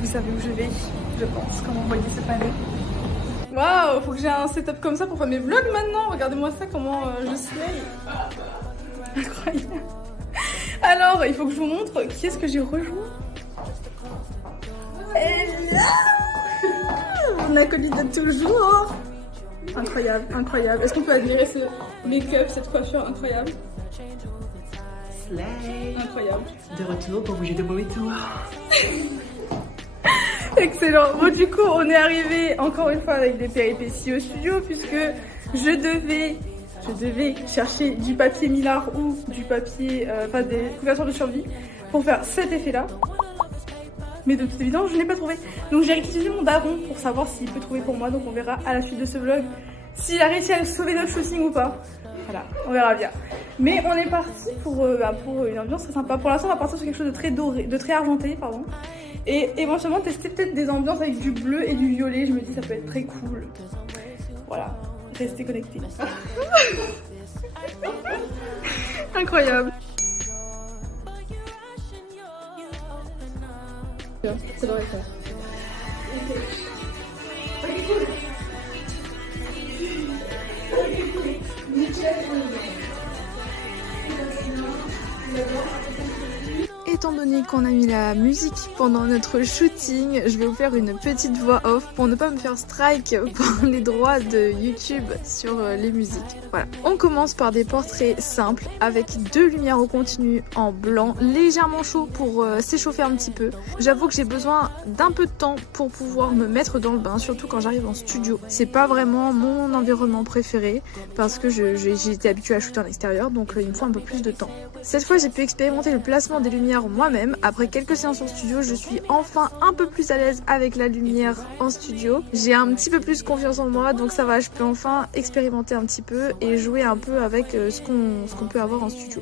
Vous savez où je vais, je pense, quand vous voyez ce panneau. Waouh, faut que j'ai un setup comme ça pour faire mes vlogs maintenant. Regardez-moi ça, comment je slay. Incroyable. Alors, il faut que je vous montre qui est-ce que j'ai rejoint. Hello, mon acolyte de toujours. Incroyable, incroyable. Est-ce qu'on peut admirer ce make-up, cette coiffure incroyable? Slay. Incroyable. De retour pour vous jouer de mauvais tours. Excellent. Bon, du coup, on est arrivé encore une fois avec des péripéties au studio puisque je devais chercher du papier Millard ou du papier, enfin des couvertures de survie pour faire cet effet-là. Mais de toute évidence, je n'ai pas trouvé. Donc j'ai réquisitionné mon daron pour savoir s'il peut trouver pour moi. Donc on verra à la suite de ce vlog s'il a réussi à sauver notre shooting ou pas. Voilà, on verra bien. Mais on est parti pour une ambiance très sympa. Pour l'instant, on va partir sur quelque chose de très doré, de très argenté, pardon. Et éventuellement tester peut-être des ambiances avec du bleu et du violet. Je me dis ça peut être très cool. Voilà, restez connectés. Incroyable. Ça devrait faire. Étant donné qu'on a mis la musique pendant notre shooting, je vais vous faire une petite voix off pour ne pas me faire strike pour les droits de YouTube sur les musiques. Voilà. On commence par des portraits simples avec 2 lumières au continu en blanc, légèrement chaud pour s'échauffer un petit peu. J'avoue que j'ai besoin d'un peu de temps pour pouvoir me mettre dans le bain, surtout quand j'arrive en studio. C'est pas vraiment mon environnement préféré parce que j'ai été habituée à shooter en extérieur, donc il me faut un peu plus de temps. Cette fois, j'ai pu expérimenter le placement des lumières moi-même. Après quelques séances en studio, je suis enfin un peu plus à l'aise avec la lumière en studio. J'ai un petit peu plus confiance en moi, donc ça va, je peux enfin expérimenter un petit peu et jouer un peu avec ce qu'on peut avoir en studio.